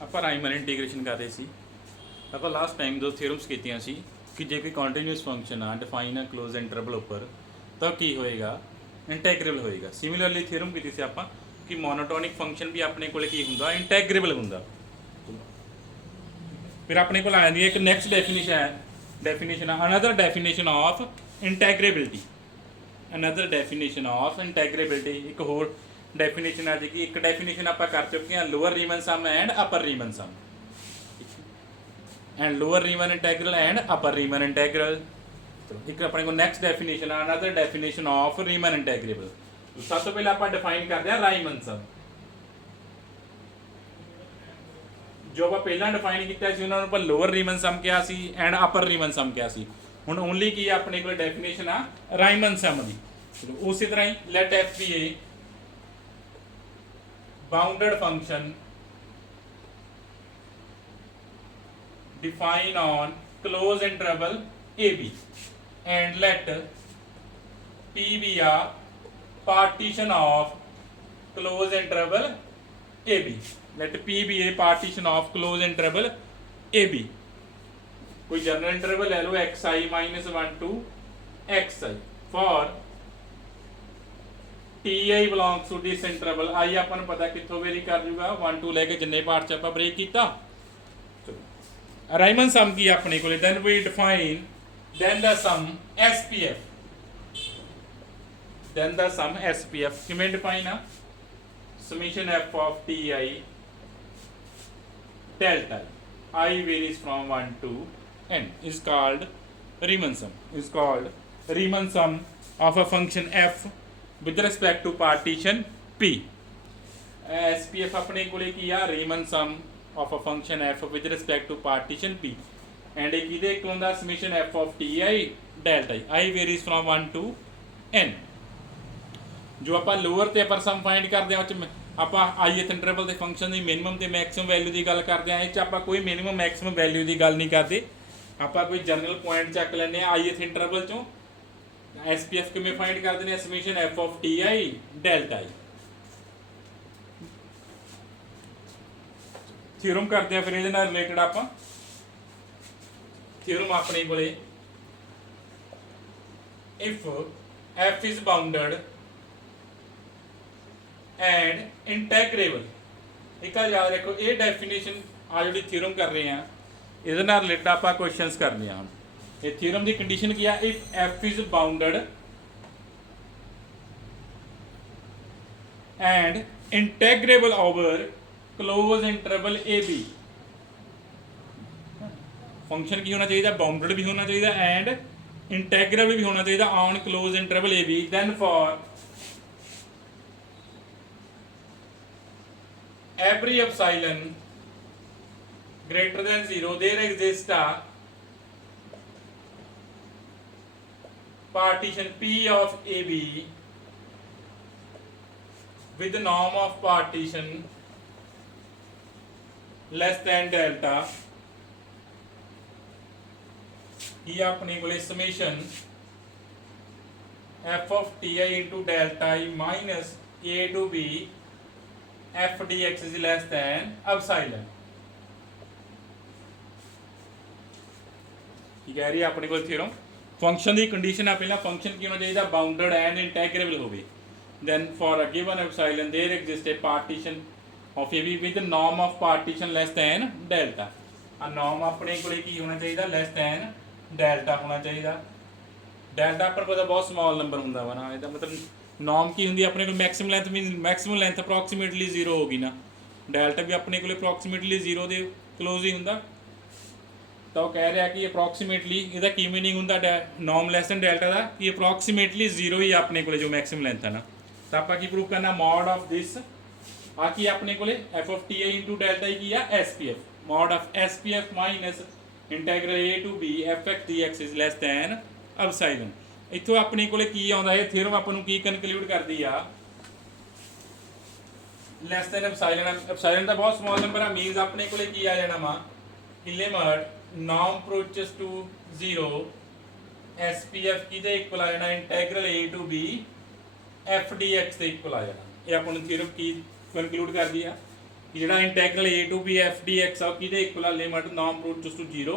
ਆਪਾਂ ਰਾਈਮਨ ਇੰਟੀਗ੍ਰੇਸ਼ਨ ਕਰ ਰਹੇ ਸੀ। ਆਪਾਂ ਲਾਸਟ ਟਾਈਮ ਦੋ ਥਿਊਰਮਸ ਕੀਤੀਆਂ ਸੀ ਕਿ ਜੇ ਕੋਈ ਕੰਟੀਨਿਊਸ ਫੰਕਸ਼ਨ ਆ ਡਿਫਾਈਨ ਅ ਕਲੋਜ਼ ਇੰਟਰਵਲ ਉੱਪਰ ਤਾਂ ਕੀ ਹੋਏਗਾ, ਇੰਟੈਗਰੇਬਲ ਹੋਏਗਾ। ਸਿਮਿਲਰਲੀ ਥਿਊਰਮ ਕੀਤੀ ਸੀ ਆਪਾਂ ਕਿ ਮੋਨੋਟੋਨਿਕ ਫੰਕਸ਼ਨ ਵੀ ਆਪਣੇ ਕੋਲੇ ਕੀ ਹੁੰਦਾ, ਇੰਟੈਗਰੇਬਲ ਹੁੰਦਾ। ਫਿਰ ਆਪਣੇ ਕੋਲ ਆ ਜਾਂਦੀ ਹੈ ਇੱਕ next definition another definition of integrability. Another definition of integrability ਇੱਕ ਹੋਰ ਡੈਫੀਨੇਸ਼ਨ ਆ ਜਾਏਗੀ। ਇੱਕ ਡੈਫੀਨੇਸ਼ਨ ਆਪਾਂ ਕਰ ਚੁੱਕੇ ਹਾਂ, lower Riemann sum and upper Riemann sum, and lower Riemann integral and upper Riemann integral. ਇੱਕ ਆਪਣੇ ਕੋਲ ਨੈਕਸਟ ਡੈਫੀਨੇਸ਼ਨ ਆ another definition of Riemann integrable. ਸਭ ਤੋਂ ਪਹਿਲਾਂ ਆਪਾਂ ਡਿਫਾਈਨ ਕਰਦੇ ਹਾਂ ਰਾਈਮਨ ਸਮ। ਜੋ ਆਪਾਂ ਪਹਿਲਾਂ ਡਿਫਾਈਨ ਕੀਤਾ ਸੀ ਉਹਨਾਂ ਨੂੰ ਆਪਾਂ ਲੋਅਰ ਰੀਮਨ ਸਮ ਕਿਹਾ ਸੀ ਐਂਡ ਅਪਰ ਰੀਮਨ ਸਮ ਕਿਹਾ ਸੀ। ਹੁਣ ਓਨਲੀ ਕੀ ਆ ਆਪਣੇ ਕੋਲ ਡੈਫੀਨੇਸ਼ਨ ਆ ਰਾਈਮਨ ਸਮ ਦੀ। ਉਸੇ ਤਰ੍ਹਾਂ ਹੀ let f be a bounded function define on close interval AB and let P be a partition of close interval AB. Let P be a partition of close interval AB. कोई general interval ले लो xi minus 1 to xi for ti belongs to this interval। i अपन पता कितों very कर जूगा 1 2 लेके जिन्ने part च ਆਪਾਂ break ਕੀਤਾ। ਰਾਈਮਨ ਸਮ ਕੀ ਆਪਣੇ ਕੋਲੇ then we define then the sum SPF ਕਿਵੇਂ ਡਿਫਾਈਨ ਆ summation f of ti delta I varies from 1 to n is called Riemann sum of a function f with respect to partition p। SPF ਆਪਣੇ ਕੋਲੇ ਕੀ ਆ Riemann sum of a function f with respect to partition p and ਇਹ ਕਿਹਦੇ ਇੱਕ ਹੁੰਦਾ summation f of ti delta I varies from 1 to n। ਜੋ ਆਪਾਂ lower ਤੇ ਅਪਰ ਸਮ ਫਾਈਂਡ ਕਰਦੇ ਹਾਂ ਉਹ 'ਚ ਆਪਾਂ ith ਇੰਟਰਵਲ ਦੇ ਫੰਕਸ਼ਨ ਦੀ ਮਿਨੀਮਮ ਤੇ ਮੈਕਸਿਮਮ ਵੈਲਿਊ ਦੀ ਗੱਲ ਕਰਦੇ ਹਾਂ। ਇਹ 'ਚ ਆਪਾਂ ਕੋਈ ਮਿਨੀਮਮ ਮੈਕਸਿਮਮ ਵੈਲਿਊ ਦੀ ਗੱਲ ਨਹੀਂ ਕਰਦੇ, ਆਪਾਂ ਕੋਈ ਜਨਰਲ ਪੁਆਇੰਟ ਚੱਕ ਲੈਂਦੇ ਹਾਂ ith ਇੰਟਰਵਲ 'ਚੋਂ। SPF ਕਿਵੇਂ ਫਾਈਂਡ ਕਰਦੇ ਨੇ summation f of ti delta I। Theorem ਕਰਦੇ ਆ ਫਿਰ ਇਹਦੇ ਨਾਲ ਰਿਲੇਟਡ ਆਪਾਂ। ਥਿਊਰਮ ਆਪਣੇ ਕੋਲੇ if f is bounded and integrable। ਇੱਕ ਗੱਲ ਯਾਦ ਰੱਖੋ, ਇਹ ਡੈਫੀਨੇਸ਼ਨ ਆ ਜਿਹੜੀ ਥਿਊਰਮ ਕਰ ਰਹੇ ਆ ਇਹਦੇ ਨਾਲ ਰਿਲੇਟਡ ਆਪਾਂ ਕੁਐਸਚਨਸ ਕਰਨੇ ਆ। ਹੁਣ ਇਹ ਥਿਊਰਮ ਦੀ ਕੰਡੀਸ਼ਨ ਕੀ ਆ, if f is bounded and integrable over close interval A B. Function की होना चाहिए, बाउंडेड भी होना चाहिए एंड इंटैग्रेबल भी होना चाहिए on close interval A B. Then for every epsilon greater than 0 there exist a partition P of AB with norm of partition less than delta। ये अपने को summation f of ti into delta I minus a to b f dx is less than epsilon। ठीक है, अपने को theorem function की condition आ पहला function की होना चाहिए बाउंडेड एंड इंटैग्रेबल होवे। then for a given epsilon there exists a partition of AB with norm of partition less than delta। ਆ norm ਆਪਣੇ ਕੋਲੇ ਕੀ ਹੋਣਾ ਚਾਹੀਦਾ, less than delta ਹੋਣਾ ਚਾਹੀਦਾ। delta ਆਪਣੇ ਕੋਲ ਬਹੁਤ ਸਮਾਲ ਨੰਬਰ ਹੁੰਦਾ ਵਾ ਨਾ, ਇਹਦਾ ਮਤਲਬ norm ਕੀ ਹੁੰਦੀ ਆਪਣੇ ਕੋਲ maximum length means maximum length approximately 0 ਹੋਗੀ ਨਾ, delta ਵੀ ਆਪਣੇ ਕੋਲੇ ਅਪਰੋਕਸੀਮੇਟਲੀ 0 ਦੇ ਕਲੋਜ਼ ਹੀ ਹੁੰਦਾ। ਤਾਂ ਉਹ ਕਹਿ ਰਿਹਾ ਕਿ ਅਪਰੋਕਸੀਮੇਟਲੀ ਇਹਦਾ ਕੀ ਮੀਨਿੰਗ ਹੁੰਦਾ norm less than delta ਦਾ, ਕਿ ਅਪਰੋਕਸੀਮੇਟਲੀ 0 ਹੀ ਆਪਣੇ ਕੋਲੇ ਜੋ ਮੈਕਸਿਮਮ ਲੈਂਥ ਹੈ ਨਾ। ਤਾਂ ਆਪਾਂ ਕੀ ਪ੍ਰੂਵ ਕਰਨਾ, ਮੋਡ ਆਫ ਦਿਸ ਆ ਕੀ ਆਪਣੇ ਕੋਲੇ f of ti into delta ਕੀ ਆ SPF, mod of SPF minus integral a to b fx dx is less than epsilon। ਇੱਥੋਂ ਆਪਣੇ ਕੋਲੇ ਕੀ ਆਉਂਦਾ, ਇਹ ਥਿਊਰਮ ਆਪਾਂ ਨੂੰ ਕੀ ਕਨਕਲੂਡ ਕਰਦੀ ਆ, less than epsilon। epsilon ਦਾ ਬਹੁਤ ਸਮਾਲ ਨੰਬਰ ਆ, ਮੀਨਸ ਆਪਣੇ ਕੋਲੇ ਕੀ ਆ ਜਾਣਾ ਵਾ ਕਿ limit norm approaches to 0 SPF ਕਿਹਦੇ ਇਕੁਅਲ ਆ ਜਾਣਾ, integral a to b f dx ਦੇ ਇਕੁਅਲ ਆ ਜਾਣਾ। ਇਹ ਆਪਾਂ ਨੂੰ ਥਿਊਰਮ ਕੀ ਕਨਕਲੂਡ ਕਰਦੀ ਆ कि ਜਿਹੜਾ integral a to b f dx ਆ ਕਿਹਦੇ ਇਕੁਅਲ ਆ ਲਿਮਟ ਨਾਮ ਅਪਰੋਚਸ ਟੂ 0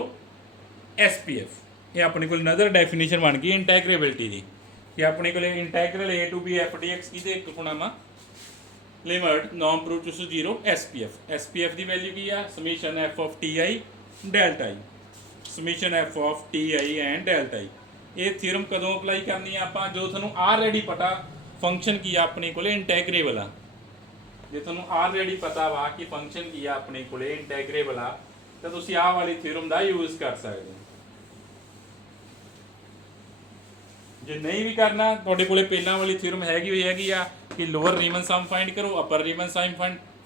SPF। ਇਹ ਆਪਣੇ ਕੋਲ ਨਦਰ ਡੈਫੀਨੇਸ਼ਨ ਬਣ ਗਈ ਇੰਟੈਗਰੇਬਿਲਟੀ ਦੀ ਕਿ ਆਪਣੇ ਕੋਲ integral a to b f dx ਕਿਹਦੇ ਇਕੁਅਲ ਹੋਣਾ ਵਾ ਲਿਮਟ ਨਾਮ ਅਪਰੋਚਸ ਟੂ 0 SPF ਦੀ ਵੈਲਿਊ ਕੀ ਆ summation f of ti delta i summation f of ti and delta i। ਇਹ ਥਿਊਰਮ ਕਦੋਂ ਅਪਲਾਈ ਕਰਨੀ ਆ ਆਪਾਂ ਜੋ ਤੁਹਾਨੂੰ ਆਲਰੇਡੀ ਪਤਾ ਫੰਕਸ਼ਨ ਕੀ ਆ ਆਪਣੇ ਕੋਲੇ ਇੰਟੈਗਰੇਬਲ ਆ। ਜੇ ਤੁਹਾਨੂੰ ਆਲਰੇਡੀ ਪਤਾ ਵਾ ਕਿ ਫੰਕਸ਼ਨ ਕੀ ਆ ਆਪਣੇ ਕੋਲੇ ਇੰਟੈਗਰੇਬਲ ਆ ਤਾਂ ਤੁਸੀਂ ਆਹ ਵਾਲੀ ਥਿਊਰਮ ਦਾ ਯੂਜ਼ ਕਰ ਸਕਦੇ ਹੋ। ਜੇ ਨਹੀਂ ਵੀ ਕਰਨਾ ਤੁਹਾਡੇ ਕੋਲੇ ਪਹਿਲਾਂ ਵਾਲੀ ਥਿਊਰਮ ਹੈਗੀ ਆ ਕਿ ਲੋਅਰ ਰੀਮਨ ਸਮ ਫਾਈਂਡ ਕਰੋ ਅਪਰ ਰੀਮਨ ਸਮ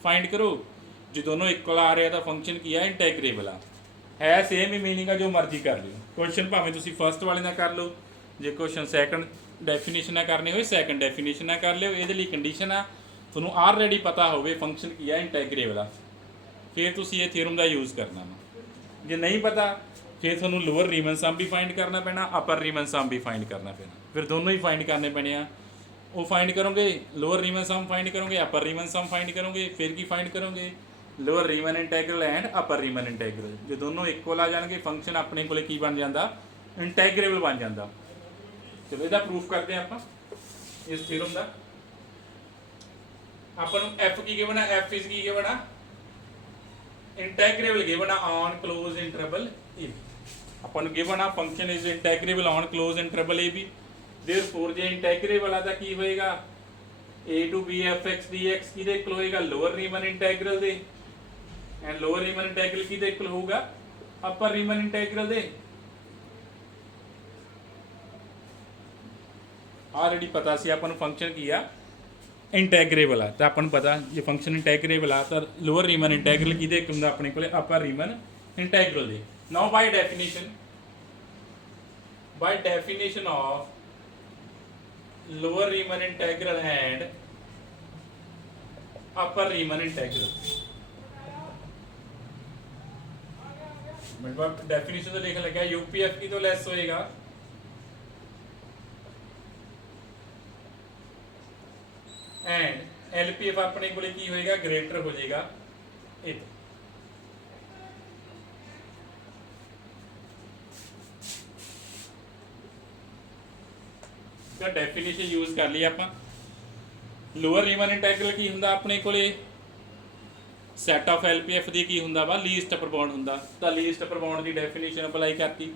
ਫਾਈਂਡ ਕਰੋ। ਜੇ ਦੋਨੋਂ ਇਕੁਅਲ ਆ ਰਹੇ ਤਾਂ ਫੰਕਸ਼ਨ ਕੀ ਆ ਇੰਟੈਗਰੇਬਲ ਆ। ਹੈ ਸੇਮ ਹੀ ਮੀਨਿੰਗ ਆ ਜੋ ਮਰਜ਼ੀ ਕਰ ਲਿਓ। ਕੁਐਸਚਨ ਭਾਵੇਂ ਤੁਸੀਂ ਫਸਟ ਵਾਲੇ ਨਾਲ ਕਰ ਲਓ, ਜੇ ਕੁਐਸਚਨ ਸੈਕੰਡ ਡੈਫੀਨੇਸ਼ਨ ਨਾਲ ਕਰਨੇ ਹੋਏ ਸੈਕੰਡ ਡੈਫੀਨੇਸ਼ਨ ਨਾਲ ਕਰ ਲਿਓ। ਇਹਦੇ ਲਈ ਕੰਡੀਸ਼ਨ ਆ ਤੁਹਾਨੂੰ ਆਲਰੇਡੀ ਪਤਾ ਹੋਵੇ ਫੰਕਸ਼ਨ ਕੀ ਆ ਇੰਟੈਗਰੇਬਲ ਆ, ਫਿਰ ਤੁਸੀਂ ਇਹ ਥਿਊਰਮ ਦਾ ਯੂਜ਼ ਕਰਨਾ ਵਾ। ਜੇ ਨਹੀਂ ਪਤਾ ਫਿਰ ਤੁਹਾਨੂੰ ਲੋਅਰ ਰੀਮਨ ਸਮ ਵੀ ਫਾਈਂਡ ਕਰਨਾ ਪੈਣਾ ਅਪਰ ਰੀਮਨ ਸਮ ਵੀ ਫਾਈਂਡ ਕਰਨਾ ਪੈਣਾ। ਫਿਰ ਦੋਨੋਂ ਹੀ ਫਾਈਂਡ ਕਰਨੇ ਪੈਣੇ ਆ। ਉਹ ਫਾਈਂਡ ਕਰੋਗੇ ਲੋਅਰ ਰੀਮਨ ਸਮ ਫਾਈਂਡ ਕਰੋਗੇ ਅਪਰ ਰੀਮਨ ਸਮ ਫਾਈਂਡ ਕਰੋਗੇ, ਫਿਰ ਕੀ ਫਾਈਂਡ ਕਰੋਗੇ lower Riemann integral and upper Riemann integral. ਜੇ ਦੋਨੋਂ ਇਕੁਅਲ ਆ ਜਾਣਗੇ ਫੰਕਸ਼ਨ ਆਪਣੇ ਕੋਲੇ ਕੀ ਬਣ ਜਾਂਦਾ ਇੰਟੈਗਰੇਬਲ ਬਣ ਜਾਂਦਾ। ਚਲੋ ਇਹਦਾ ਪ੍ਰੂਫ ਕਰਦੇ ਹਾਂ ਆਪਾਂ ਇਸ ਥਿਊਰਮ ਦਾ। ਆਪਾਂ ਨੂੰ f ਕੀ ਗਿਵਨ ਆ f ਇਜ਼ ਕੀ ਗਿਵਨ ਆ ਇੰਟੈਗਰੇਬਲ ਗਿਵਨ ਆ ਔਨ ਕਲੋਜ਼ ਇੰਟਰਵਲ a। ਆਪਾਂ ਨੂੰ ਗਿਵਨ ਆ function is integrable on closed interval a b। Therefore ਜੇ ਇੰਟੈਗਰੇਬਲ ਆ ਤਾਂ ਕੀ ਹੋਏਗਾ a to b fx dx ਕਿਹਦੇ ਇਕੁਅਲ ਹੋਏਗਾ ਲੋਅਰ ਰੀਮਨ ਇੰਟੈਗਰਲ ਦੇ ਐਂਡ ਲੋਅਰ ਰੀਮਨ ਇੰਟੈਗਰਲ ਕਿਹਦੇ ਇਕੁਅਲ ਹੋਊਗਾ ਅਪਰ ਰੀਮਨ ਇੰਟੈਗਰਲ ਦੇ। ਆਲਰੇਡੀ ਪਤਾ ਸੀ ਆਪਾਂ ਨੂੰ ਫੰਕਸ਼ਨ ਕੀ ਆ ਇੰਟੈਗਰੇਬਲ ਆ ਤਾਂ ਆਪਾਂ ਨੂੰ ਪਤਾ ਜੇ ਫੰਕਸ਼ਨ ਇੰਟੈਗਰੇਬਲ ਆ ਤਾਂ ਲੋਅਰ ਰੀਮਨ ਇੰਟੈਗਰਲ ਕਿਹਦੇ ਇੱਕ ਹੁੰਦਾ ਆਪਣੇ ਕੋਲੇ ਅਪਰ ਰੀਮਨ ਇੰਟੈਗਰਲ ਦੇ। Now by definition of lower Riemann integral and upper Riemann integral। मतलब डेफिनेशन तो लिखने लगा यूपीएफ की तो लेस होएगा एंड एलपीएफ अपने को की होएगा ग्रेटर हो जाएगा ए। का डेफिनेशन यूज कर लिया ਆਪਾਂ। ਲੋਅਰ ਰੀਮਨ ਇੰਟੈਗਰਲ ਕੀ ਹੁੰਦਾ ਆਪਣੇ ਕੋਲੇ ਸੈਟ ਆਫ ਐਲਪੀਐਫ ਦੀ ਕੀ ਹੁੰਦਾ ਵਾ ਲੀਸਟ ਅਪਰ ਬਾਉਂਡ ਹੁੰਦਾ ਤਾਂ ਲੀਸਟ ਅਪਰ ਬਾਉਂਡ ਦੀ ਡੈਫੀਨੇਸ਼ਨ ਅਪਲਾਈ ਕਰਤੀ।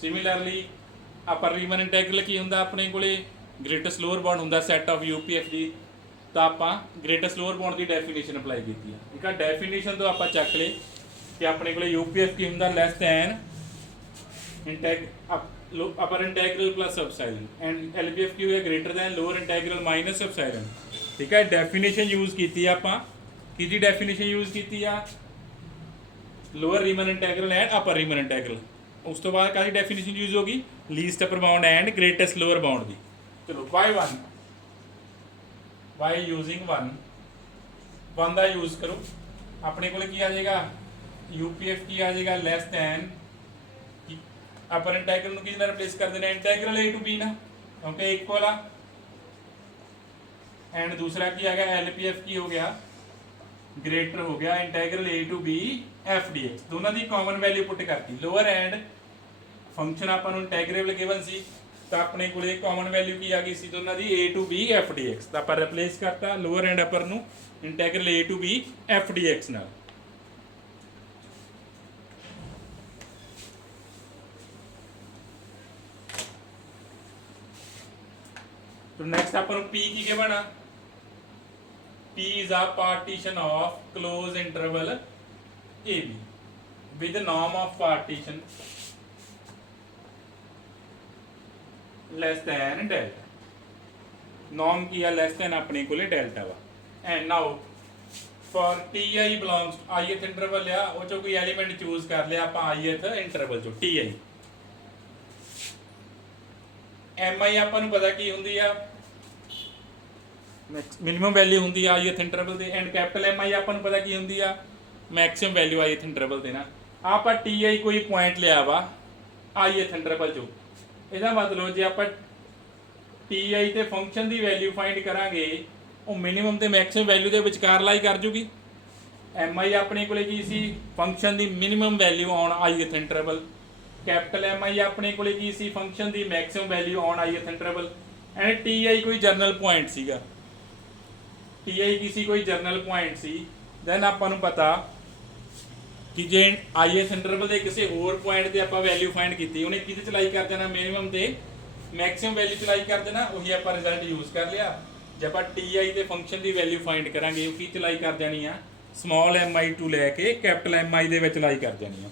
ਸਿਮਿਲਰਲੀ ਅਪਰ ਰੀਮਨ ਇੰਟੈਗਰਲ ਕੀ ਹੁੰਦਾ ਆਪਣੇ ਕੋਲੇ ਗ੍ਰੇਟੈਸਟ ਲੋਅਰ ਬਾਉਂਡ ਹੁੰਦਾ ਸੈਟ ਆਫ ਯੂਪੀਐਫ ਦੀ ਤਾਂ ਆਪਾਂ ਗ੍ਰੇਟੈਸਟ ਲੋਅਰ ਬਾਉਂਡ ਦੀ ਡੈਫੀਨੇਸ਼ਨ ਅਪਲਾਈ ਕੀਤੀ ਆ। ਠੀਕ ਆ ਡੈਫੀਨੇਸ਼ਨ ਤੋਂ ਆਪਾਂ ਚੱਕ ਲਏ ਕਿ ਆਪਣੇ ਕੋਲੇ ਯੂਪੀਐਫ ਕੀ ਹੁੰਦਾ less than upper integral plus epsilon and LPF ਕੀ ਹੋਇਆ greater than lower integral minus epsilon। ਠੀਕ ਹੈ ਡੈਫੀਨੇਸ਼ਨ ਯੂਜ਼ ਕੀਤੀ ਆ ਆਪਾਂ। ਕਿਹਦੀ ਡੈਫੀਨੇਸ਼ਨ ਯੂਜ਼ ਕੀਤੀ ਆ lower Riemann integral and upper Riemann integral. ਉਸ ਤੋਂ ਬਾਅਦ ਕਾਹਦੀ ਡੈਫੀਨੇਸ਼ਨ ਯੂਜ਼ ਹੋਗੀ least upper bound and greatest lower bound ਦੀ। ਚਲੋ by using 1 ਦਾ ਯੂਜ਼ ਕਰੋ ਆਪਣੇ ਕੋਲ ਕੀ ਆ ਜਾਏਗਾ UPF ਕੀ ਆ ਜਾਏਗਾ ਲੈਸ ਦੈਨ अपर इंटैग्रल ਨੂੰ ਕਿਹਦੇ ਨਾਲ ਰਿਪਲੇਸ ਕਰ ਦੇਣਾ ਇੰਟੈਗਰਲ a to b ਨਾਲ ਕਿਉਂਕਿ ਇਕੁਅਲ ਆ ਐਂਡ ਦੂਸਰਾ ਕੀ ਆ ਗਿਆ LPF ਕੀ ਹੋ ਗਿਆ ਗ੍ਰੇਟਰ ਹੋ ਗਿਆ integral a to b f dx। ਦੋਨਾਂ ਦੀ ਕਾਮਨ ਵੈਲਿਊ ਪੁੱਟ ਕਰਤੀ ਲੋਅਰ ਐਂਡ ਫੰਕਸ਼ਨ ਆਪਾਂ ਨੂੰ ਇੰਟੈਗਰੇਬਲ ਗਿਵਨ ਸੀ ਤਾਂ ਆਪਣੇ ਕੋਲੇ ਕਾਮਨ ਵੈਲਿਊ ਕੀ ਆ ਗਈ ਸੀ ਦੋਨਾਂ ਦੀ a to b f dx ਤਾਂ ਆਪਾਂ ਰਿਪਲੇਸ ਕਰਤਾ ਲੋਅਰ ਐਂਡ ਅਪਰ ਨੂੰ integral a to b f dx ਨਾਲ। तो नेक्स्ट अपन P की गिवन आ P is a partition of closed interval AB with norm of partition less than delta। norm की है less than अपने को delta वा and now for Ti belongs to ith interval लिया वो चो कोई एलिमेंट चूज कर लिया आप ith interval चो Ti। mi ਆਪਾਂ ਨੂੰ ਪਤਾ ਕੀ ਹੁੰਦੀ ਆ ਮਿਨੀਮਮ ਵੈਲਿਊ ਹੁੰਦੀ ਆ ith ਇੰਟਰਵਲ ਦੇ ਐਂਡ ਕੈਪੀਟਲ mi ਆਪਾਂ ਨੂੰ ਪਤਾ ਕੀ ਹੁੰਦੀ ਆ ਮੈਕਸਿਮਮ ਵੈਲਿਊ ith ਇੰਟਰਵਲ ਦੇ ਨਾ। ਆਪਾਂ ti ਕੋਈ ਪੁਆਇੰਟ ਲਿਆ ਵਾ ith ਇੰਟਰਵਲ ਚੋਂ ਇਹਦਾ ਮਤਲਬ ਜੇ ਆਪਾਂ ti ਤੇ ਫੰਕਸ਼ਨ ਦੀ ਵੈਲਿਊ ਫਾਈਂਡ ਕਰਾਂਗੇ ਉਹ ਮਿਨੀਮਮ ਤੇ ਮੈਕਸਿਮਮ ਵੈਲਿਊ ਦੇ ਵਿਚਕਾਰ ਲਾਈ ਕਰ ਜੂਗੀ ਐਮ ਆਈ ਆਪਣੇ ਕੋਲੇ ਕੀ ਸੀ, ਫੰਕਸ਼ਨ ਦੀ minimum value on ith interval. Capital M i ਆਪਣੇ ਕੋਲੇ ਕੀ ਸੀ, ਫੰਕਸ਼ਨ ਦੀ maximum value on ith interval. And t i ਕੋਈ ਜਰਨਲ ਪੁਆਇੰਟ ਸੀਗਾ, ਟੀ ਆਈ ਕੀ ਸੀ, ਕੋਈ ਜਰਨਲ ਪੁਆਇੰਟ ਸੀ। ਦੈਨ ਆਪਾਂ ਨੂੰ ਪਤਾ ਕਿ ਜੇ ith ਇੰਟਰਵਲ ਦੇ ਕਿਸੇ ਹੋਰ ਪੁਆਇੰਟ ਤੇ ਆਪਾਂ ਵੈਲਿਊ ਫਾਈਂਡ ਕੀਤੀ, ਉਹਨੇ ਕਿਹਦੇ ਚ ਲਾਈ ਕਰ ਦੇਣਾ, ਮਿਨੀਮਮ ਤੇ ਮੈਕਸਿਮਮ ਵੈਲਿਊ ਚ ਲਾਈ ਕਰ ਦੇਣਾ, ਉਹੀ ਆਪਾਂ ਰਿਜ਼ਲਟ ਯੂਜ਼ ਕਰ ਲਿਆ। ਜੇ ਆਪਾਂ ਟੀ ਆਈ ਤੇ ਫੰਕਸ਼ਨ ਦੀ ਵੈਲਿਊ ਫਾਈਂਡ ਕਰਾਂਗੇ, ਉਹ ਕੀ ਚ ਲਾਈ ਕਰ ਦੇਣੀ ਆ, ਸਮਾਲ ਐਮ ਆਈ ਟੂ ਲੈ ਕੇ ਕੈਪੀਟਲ ਐਮ ਆਈ ਦੇ ਵਿੱਚ ਲਾਈ ਕਰ ਦੇਣੀ ਆ।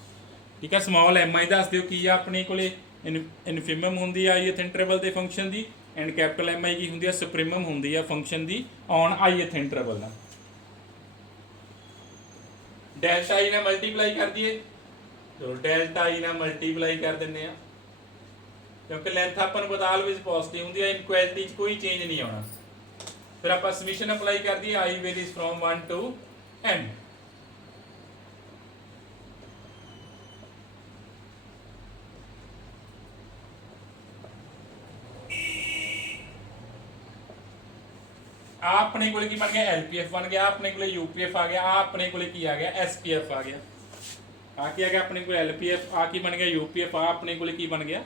ਠੀਕ ਹੈ, ਸਮਾਲ ਐਮ ਆਈ ਦੱਸ ਦਿਓ ਕੀ ਆ ਆਪਣੇ ਕੋਲੇ, ਇਨਫਿਮਮ ਹੁੰਦੀ ਆ ith ਇੰਟਰਵਲ ਦੇ function the, and capital M ਆਈ ਕੀ ਹੁੰਦੀ ਆ, ਸੁਪਰੀਮਮ ਹੁੰਦੀ ਆ function the on ith interval ਨਾਲ। ਡੈਲਟਾ ਆਈ ਨਾਲ ਮਲਟੀਪਲਾਈ ਕਰ ਦਈਏ, ਚਲੋ ਡੈਲਟਾ ਆਈ ਨਾਲ ਮਲਟੀਪਲਾਈ ਕਰ ਦਿੰਦੇ ਆ, ਕਿਉਂਕਿ ਲੈਂਥ ਆਪਾਂ ਨੂੰ ਪਤਾ ਆਲਵੇਜ਼ ਪੋਜ਼ਿਟਿਵ ਹੁੰਦੀ ਹੈ, ਇਨਕੁਐਲਿਟੀ 'ਚ ਕੋਈ ਚੇਂਜ ਨਹੀਂ ਆਉਣਾ। ਫਿਰ ਆਪਾਂ ਸਮਿਸ਼ਨ ਅਪਲਾਈ ਕਰ ਦਈਏ, i ਵੇਰੀਜ਼ ਫਰੋਮ 1 to n। ਆ ਆਪਣੇ ਕੋਲੇ ਕੀ ਬਣ ਗਿਆ, LPF ਬਣ ਗਿਆ, ਆਪਣੇ ਕੋਲੇ UPF ਆ ਗਿਆ, ਆ ਆਪਣੇ ਕੋਲੇ ਕੀ ਆ ਗਿਆ, SPF ਆ ਗਿਆ। ਆ ਕੀ ਆ ਗਿਆ ਆਪਣੇ ਕੋਲ LPF, ਆ ਕੀ ਬਣ ਗਿਆ UPF, ਆ ਆਪਣੇ ਕੋਲੇ ਕੀ ਬਣ ਗਿਆ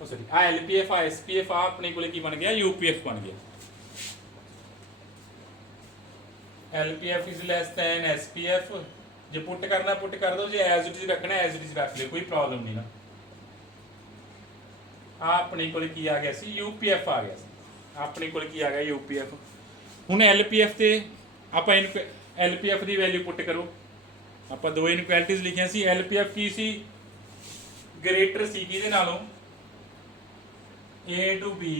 ਸੌਰੀ ਆ LPF, ਆ SPF, ਆ ਆਪਣੇ ਕੋਲੇ ਕੀ ਬਣ ਗਿਆ, UPF ਬਣ ਗਿਆ। LPF is less than SPF, ਜੇ ਪੁੱਟ ਕਰਨਾ ਪੁੱਟ ਕਰ ਦੋ, ਜੇ ਐਜ਼ ਇਟ ਇਜ਼ ਰੱਖਣਾ ਐਜ਼ ਇਟ ਇਜ਼ ਰੱਖ ਲਿਓ, ਕੋਈ ਪ੍ਰੋਬਲਮ ਨਹੀਂ ਨਾ। ਆ ਆਪਣੇ ਕੋਲੇ ਕੀ ਆ ਗਿਆ ਸੀ, UPF ਆ ਗਿਆ ਸੀ, ਆਪਣੇ ਕੋਲ ਕੀ ਆ ਗਿਆ UPF। ਹੁਣ LPF ਤੇ ਆਪਾਂ LPF ਦੀ ਵੈਲਿਊ ਪੁੱਟ ਕਰੋ, ਆਪਾਂ ਦੋ ਇਨਕੁਐਲਿਟੀਜ਼ ਲਿਖੀਆਂ ਸੀ। LPF ਕੀ ਸੀ, ਗ੍ਰੇਟਰ ਸੀ ਕਿਹਦੇ ਨਾਲੋਂ, a to b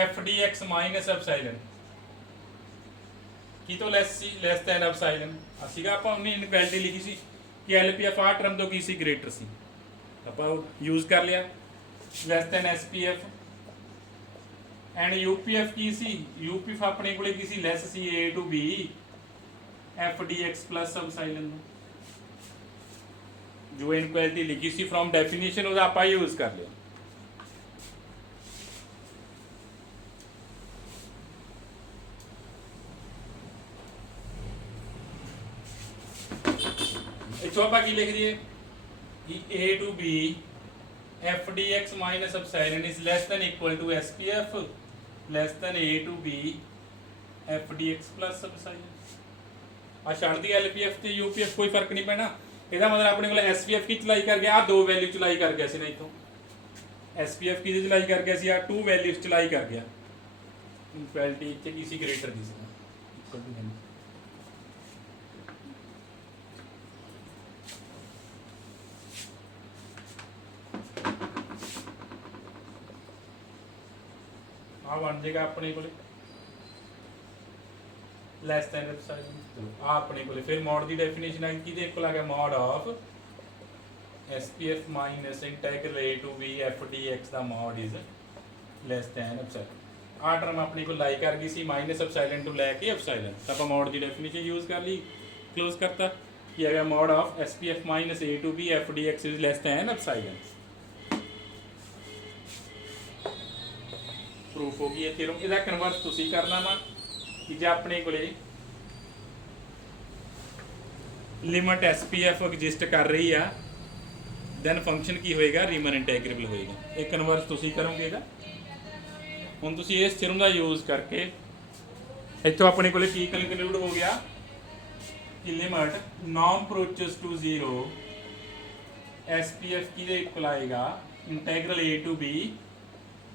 f dx minus epsilon, ਕੀ ਤੋਂ ਲੈਸ ਸੀ, ਲੈਸ ਦੈਨ ਐਪਸਾਈਲਨ ਸੀਗਾ। ਆਪਾਂ ਉਹਨੇ ਇਨਕੁਐਲਿਟੀ ਲਿਖੀ ਸੀ ਕਿ LPF ਆ ਟਰਮ ਤੋਂ ਕੀ ਸੀ, ਗ੍ਰੇਟਰ ਸੀ, ਆਪਾਂ ਯੂਜ਼ ਕਰ ਲਿਆ less than SPF। And UPF Ki C, UPF ਆਪਣੇ ਕੋਲੇ ਕੀ ਸੀ, ਲੈਸ ਸੀ a to b f dx plus ਐਪਸਾਈਲਨ। ਜੋ ਇਨਕੁਐਲਿਟੀ ਲਿਖੀ ਸੀ ਫਰੋਮ ਡੈਫੀਨੇਸ਼ਨ, ਉਹਦਾ ਆਪਾਂ ਯੂਜ਼ ਕਰ ਲਿਆ। ਇੱਥੋਂ ਆਪਾਂ ਕੀ ਲਿਖ ਦਈਏ ਕਿ a to b f dx minus epsilon is less than equal to SPF less than a to b f dx plus epsilon। ਆ ਛੱਡਦੀ LPF ਤੇ UPF, ਕੋਈ ਫਰਕ ਨਹੀਂ ਪੈਣਾ। ਇਹਦਾ ਮਤਲਬ ਆਪਣੇ ਕੋਲ SPF ਕੀ ਚਲਾਈ ਕਰ ਗਿਆ, ਆ ਦੋ ਵੈਲਿਊ ਚਲਾਈ ਕਰ ਗਿਆ ਸੀ ਨਾ, ਇੱਥੋਂ SPF ਕੀ ਚਲਾਈ ਕਰ ਗਿਆ ਸੀ, ਆ ਟੂ ਵੈਲਿਊਜ਼ ਚਲਾਈ ਕਰ ਗਿਆ। ਇਨਕੁਐਲਿਟੀ ਇੱਥੇ ਕੀ ਸੀ, greater the C, equal to n। ਆ ਬਣ ਜਾਏਗਾ ਆਪਣੇ ਕੋਲੇ ਲੈਸ ਦੈਨ ਐਪਸਾਈਲਨ। ਚਲੋ ਆ ਆਪਣੇ ਕੋਲੇ ਫਿਰ ਮੋਡ ਦੀ ਡੈਫੀਨੇਸ਼ਨ ਆ, ਕਿਹਦੇ ਕੋਲ ਆ ਗਿਆ, mod of SPF minus integral a to b f dx ਦਾ mod is less than epsilon. ਆ ਟਰਮ ਆਪਣੀ ਕੋਲ ਲਾਈ ਕਰ ਗਈ ਸੀ ਮਾਈਨਸ ਐਪਸਾਈਲਨ ਤੋਂ ਲੈ ਕੇ ਐਪਸਾਈਲਨ, ਤਾਂ ਆਪਾਂ ਮੋਡ ਦੀ ਡੈਫੀਨੇਸ਼ਨ ਯੂਜ਼ ਕਰ ਲਈ, ਕਲੋਜ਼ ਕਰਤਾ। ਕੀ ਆ ਗਿਆ, mod of SPF minus a to b f dx is less than epsilon. Proof ਹੋ ਗਈ ਇਹ ਥਿਓਰਮ। ਇਹਦਾ ਕਨਵਰਟ ਤੁਸੀਂ ਕਰਨਾ ਵਾ ਕਿ ਜੇ ਆਪਣੇ ਕੋਲੇ ਲਿਮਟ SPF ਐਗਜ਼ਿਸਟ ਕਰ ਰਹੀ ਆ, ਦੈਨ ਫੰਕਸ਼ਨ ਕੀ ਹੋਏਗਾ, ਰੀਮਨ ਇੰਟੈਗਰੇਬਲ ਹੋਏਗਾ। ਇਹ ਕਨਵਰਟ ਤੁਸੀਂ ਕਰੋਗੇ ਇਹਦਾ। ਹੁਣ ਤੁਸੀਂ ਇਸ ਥਿਓਰਮ ਦਾ ਯੂਜ਼ ਕਰਕੇ ਇੱਥੋਂ ਆਪਣੇ ਕੋਲੇ ਕੀ ਕਨਕਲੂਡ ਹੋ ਗਿਆ ਕਿ ਲਿਮਟ ਨੋਨ ਅਪਰੋਚਸ ਟੂ 0 SPF ਕਿਹਦੇ ਇਕੁਅਲ ਆਏਗਾ, integral a to b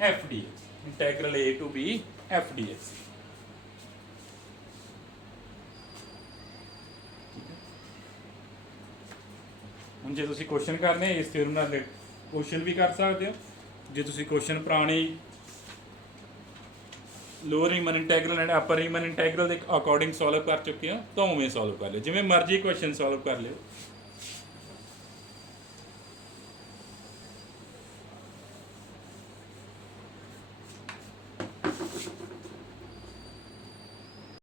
f dx, integral a to b f dx। ਹੁਣ ਜੇ ਤੁਸੀਂ ਕੁਐਸਚਨ ਕਰਨੇ ਇਸ ਥਿਓਰਮ ਨਾਲ ਕੁਐਸਚਨ ਵੀ ਕਰ ਸਕਦੇ ਹੋ। ਜੇ ਤੁਸੀਂ ਕੁਐਸਚਨ ਪੁਰਾਣੇ lower Riemann integral and upper Riemann integral ਦੇ ਅਕੋਰਡਿੰਗ ਸੋਲਵ ਕਰ ਚੁੱਕੇ ਹੋ ਤਾਂ ਉਵੇਂ ਸੋਲਵ ਕਰ ਲਿਓ, ਜਿਵੇਂ ਮਰਜ਼ੀ ਕੁਐਸਚਨ ਸੋਲਵ ਕਰ ਲਿਓ।